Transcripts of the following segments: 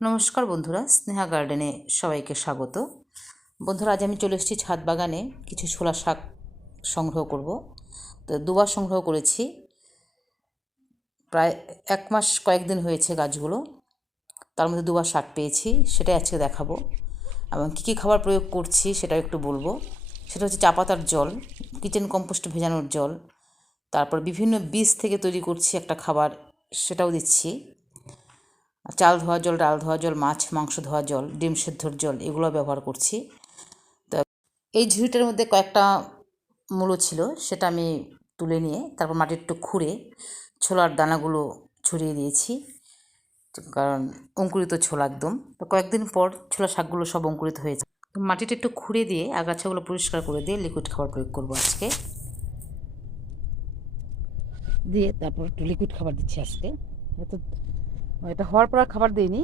নমস্কার বন্ধুরা, স্নেহা গার্ডেনে সবাইকে স্বাগত। বন্ধুরা, আজ আমি চলে এসেছি ছাদ বাগানে কিছু ছোলা শাক সংগ্রহ করব। তো দুবার সংগ্রহ করেছি। প্রায় এক মাস কয়েকদিন হয়েছে গাছগুলো। তার মধ্যে দুবার শাক পেয়েছি, সেটাই আজকে দেখাবো। এবং কী কী খাবার প্রয়োগ করছি, সেটাও একটু বলব। সেটা হচ্ছে চা পাতার জল, কিচেন কম্পোস্ট ভেজানোর জল, তারপর বিভিন্ন বীজ থেকে তৈরি করছি একটা খাবার, সেটাও দিচ্ছি। চাল ধোয়া জল, ডাল ধোয়া জল, মাছ, মাংস ধোয়া জল, ডিম সেদ্ধর জল এগুলো ব্যবহার করছি। তো এই ঝুড়িটার মধ্যে কয়েকটা মূলো ছিল, সেটা আমি তুলে নিয়ে তারপর মাটির একটু খুঁড়ে ছোলার দানাগুলো ছড়িয়ে দিয়েছি। কারণ অঙ্কুরিত ছোলা একদম। তো কয়েকদিন পর ছোলা শাকগুলো সব অঙ্কুরিত হয়েছে মাটিটা একটু খুঁড়ে দিয়ে আগাছাগুলো পরিষ্কার করে দিয়ে লিকুইড খাবার প্রয়োগ করব আজকে। দিয়ে তারপর একটু লিকুইড খাবার দিচ্ছি আজকে। এত এটা হওয়ার পর আর খাবার দিইনি।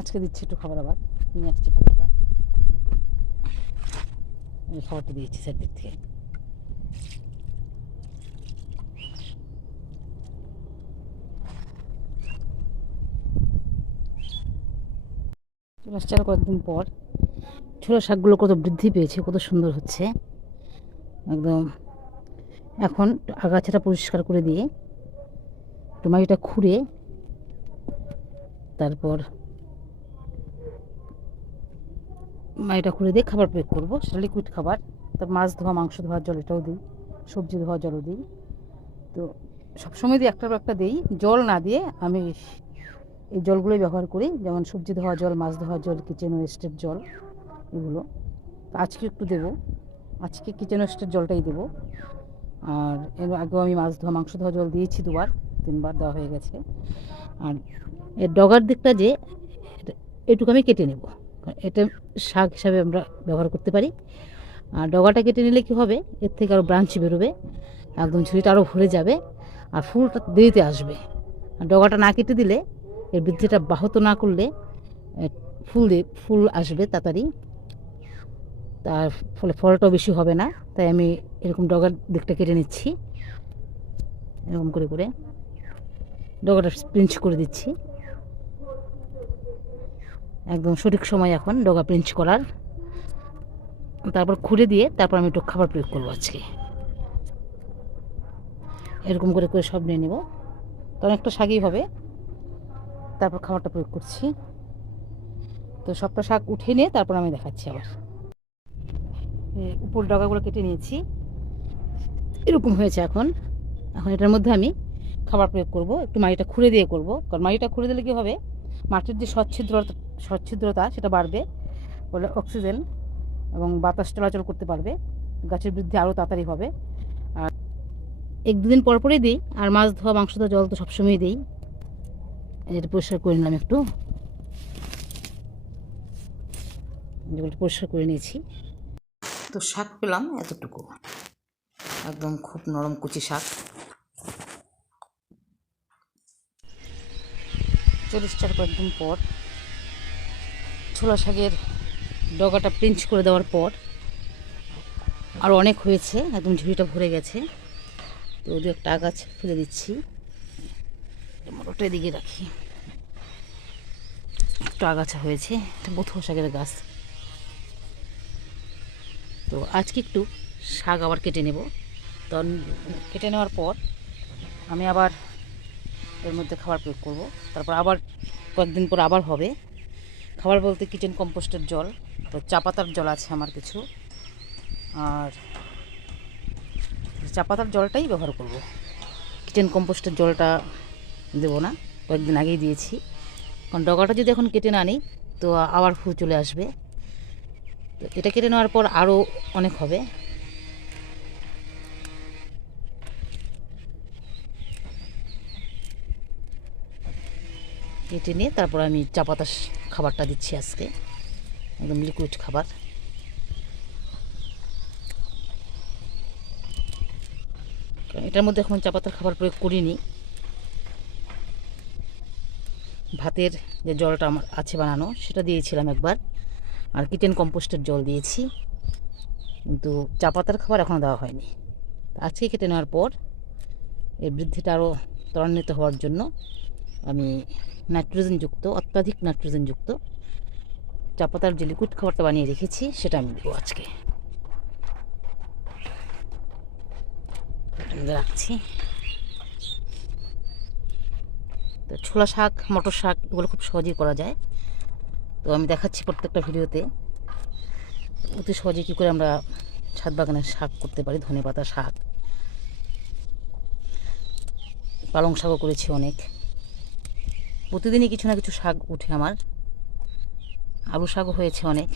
আজকে দিচ্ছি একটু খাবার আবার। নিয়ে আসছি খাবারটা এই খাবারটা দিয়েছি স্যার দিক থেকে। চলে আসছে আরও কয়েকদিন পর ছোটো শাকগুলো কত বৃদ্ধি পেয়েছে, কত সুন্দর হচ্ছে। একদম এখন আগাছাটা পরিষ্কার করে দিয়ে একটু মাটিটা খুঁড়ে তারপর মাটিটা খুঁড়ে দিয়ে খাবার প্রয়োগ করব। সেটা লিকুইড খাবার। তার মাছ ধোয়া, মাংস ধোয়ার জল এটাও দিই। সবজি ধোয়া, জলও দিই। তো সবসময় দিয়ে একটার একটা দিই। জল না দিয়ে আমি এই জলগুলোই ব্যবহার করি। যেমন সবজি ধোয়া জল, মাছ ধোয়া জল কিচেন ওয়েস্টের জল, এগুলো। তো আজকে একটু দেবো। আজকে কিচেন ওয়েস্টের জলটাই দেবো। আর এর আগেও আমি মাছ ধোয়া, মাংস ধোয়া জল দিয়েছি দুবার, তিনবার দেওয়া হয়ে গেছে। আর এর ডগার দিকটা যে, এটা- এটুকু আমি কেটে নেব। এটা শাক হিসাবে আমরা ব্যবহার করতে পারি। আর ডগাটা কেটে নিলে কি হবে? এর থেকে আরও ব্রাঞ্চ বেরোবে, একদম ঝুড়িটা আরও ভরে যাবে, আর ফুলটা দেরিতে আসবে। আর ডগাটা না কেটে দিলে, এর বৃদ্ধিটা বাহত না করলে ফুল ফুল আসবে তাড়াতাড়ি। তার ফলে ফলটাও বেশি হবে না, তাই আমি এরকম ডগার দিকটা কেটে নিচ্ছি। এরকম করে করে ডগাটা প্রিঞ্চ করে দিচ্ছি। একদম সঠিক সময় এখন ডগা প্রিঞ্চ করার। তারপর খুঁড়ে দিয়ে তারপর আমি একটু খাবার প্রয়োগ করব আজকে। এরকম করে করে সব নিয়ে নেব। কারণ একটা শাকই হবে। তারপর খাবারটা প্রয়োগ করছি। তো সবটা শাক উঠিয়ে নিয়ে তারপর আমি দেখাচ্ছি আবার। উপর ডগাগুলো কেটে নিয়েছি। এরকম হয়েছে এখন। এখন এটার মধ্যে আমি খাবার প্রয়োগ করব। একটু মাটিটা খুঁড়ে দিয়ে করব। কারণ মাটিটা খুঁড়ে দিলে কী হবে? মাটির যে সচ্ছিদ্রতা সচ্ছিদ্রতা সেটা বাড়বে। ফলে অক্সিজেন এবং বাতাস চলাচল করতে পারবে। গাছের বৃদ্ধি আরও তাড়াতাড়ি হবে। আর এক দুদিন পর পরই দিই। আর মাছ ধোয়া, মাংস ধোয়া, জল তো সবসময় দিই। এটা পরিষ্কার করে নিলাম একটু। যেগুলো পরিষ্কার করে নিয়েছি। তো শাক পেলাম, এতটুকু। একদম খুব নরম কুচি শাক। চল্লিশ চার কয়েকদিন পর ছোলা শাকের ডগাটা প্রিঞ্চ করে দেওয়ার পর আরও অনেক হয়েছে, একদম ঝুড়িটা ভরে গেছে। তো দু একটা আগাছ ফেলে দিচ্ছি। মোটরটা এদিকে রাখি। একটু আগাছা হয়েছে এটা বথুয়া শাকের গাছ। তো আজকে একটু শাক আবার কেটে নেব। তো কেটে নেওয়ার পর আমি আবার এর মধ্যে খাবার প্রয়োগ করব। তারপর আবার কয়েকদিন পর আবার হবে। খাবার বলতে কিচেন কম্পোস্টের জল, তো চা পাতার জল আছে আমার কিছু। আর চা পাতার জলটাই ব্যবহার করব। কিচেন কম্পোস্টের জলটা দেবো না, কয়েকদিন আগেই দিয়েছি। কারণ ডগাটা যদি এখন কেটে না নিই, তো আবার ফুল চলে আসবে। এটা কেটে নেওয়ার পর আরও অনেক হবে। কেটে নিয়ে তারপর আমি চা পাতা খাবারটা দিচ্ছি আজকে। একদম লিকুইড খাবার। এটার মধ্যে এখন চা পাতার খাবার প্রয়োগ করিনি। ভাতের যে জলটা আমার আছে বানানো, সেটা দিয়েছিলাম একবার। আর কিচেন কম্পোস্টের জল দিয়েছি। কিন্তু চা পাতার খাবার এখনও দেওয়া হয়নি। আজকে কেটে নেওয়ার পর এর বৃদ্ধিটা আরও ত্বরান্বিত হওয়ার জন্য আমি নাইট্রোজেনযুক্ত, অত্যাধিক নাইট্রোজেনযুক্ত চা পাতার যে লিকুইড খাবারটা বানিয়ে রেখেছি, সেটা আমি দেবো আজকে। রাখছি। তো ছোলা শাক, মটর শাক, এগুলো খুব সহজেই করা যায়। তো আমি দেখাচ্ছি প্রত্যেকটা ভিডিওতে। অতি সহজে কী করে আমরা ছাদ বাগানের শাক করতে পারি, ধনে পাতা শাক। পালং শাকও করেছি অনেক। প্রতিদিনই কিছু না কিছু শাক উঠে আমার। আলু শাকও হয়েছে অনেক।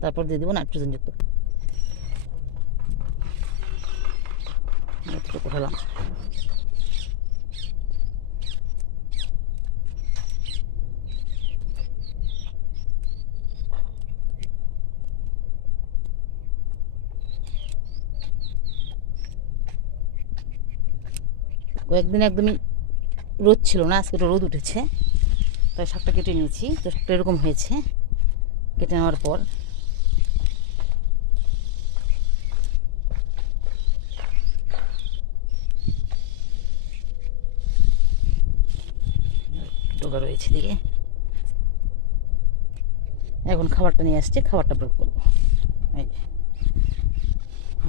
তারপর দিয়ে দেবো নাইট্রোজেনযুক্ত। এতটুকু হলাম কয়েকদিন একদমই রোদ ছিল না, আজকে একটু রোদ উঠেছে। তাই শাকটা কেটে নিয়েছি। তো শাকটা এরকম হয়েছে, কেটে নেওয়ার পর ডোকা রয়েছে দিকে এখন খাবারটা নিয়ে আসছে, খাবারটা প্রয়োগ করব।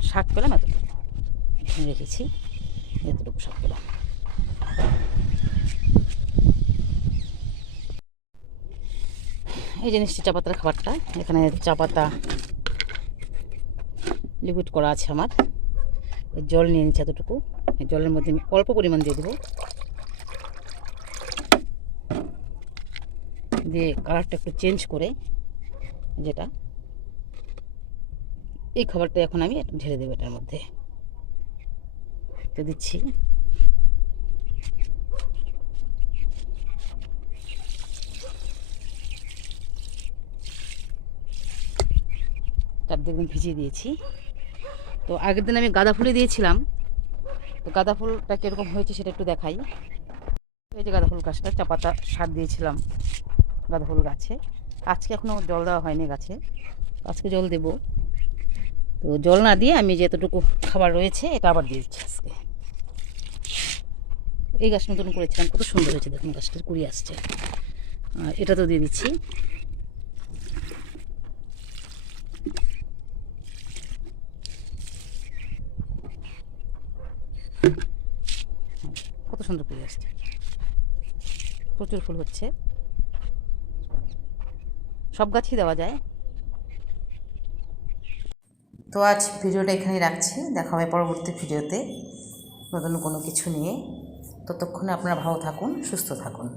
শাক পেলাম, এতটুকু। এখানে রেখেছি, এতটুকু শাক পেলাম। এই জিনিসটি চা পাতার খাবারটা, এখানে চা পাতা, লিকুইড করা আছে আমার। জল নিয়ে নিচ্ছি এতটুকু। জলের মধ্যে অল্প পরিমাণ দিয়ে দেবো। দিয়ে কালারটা একটু চেঞ্জ করে যেটা, এই খাবারটা এখন আমি ঢেলে দেবো এটার মধ্যে। দিচ্ছি। চারদিক ভিজিয়ে দিয়েছি। তো আগের দিন আমি গাঁদা ফুলে দিয়েছিলাম। তো গাঁদা ফুলটা কীরকম হয়েছে সেটা একটু দেখাই। এই যে গাঁদা ফুল গাছটা চাপাতা সার দিয়েছিলাম। গাঁদা ফুল গাছে। আজকে এখনও জল দেওয়া হয়নি গাছে। আজকে জল দেব। তো জল না দিয়ে আমি যেতটুকু খাবার রয়েছে, এটা আবার দিয়ে দিচ্ছি আজকে। এই গাছ নতুন করেছিলাম, কত সুন্দর হয়েছে দেখুন গাছটার কুড়ি আসছে। আর এটা তো দিয়ে দিচ্ছি। কত সুন্দর কুড়ি আসছে। প্রচুর ফুল হচ্ছে। সব গাছই দেওয়া যায়। তো আজ ভিডিওটা এখানেই রাখছি। দেখা হবে পরবর্তী ভিডিওতে। নতুন কোনো কিছু নিয়ে। ততক্ষণে আপনারা ভালো থাকুন, সুস্থ থাকুন।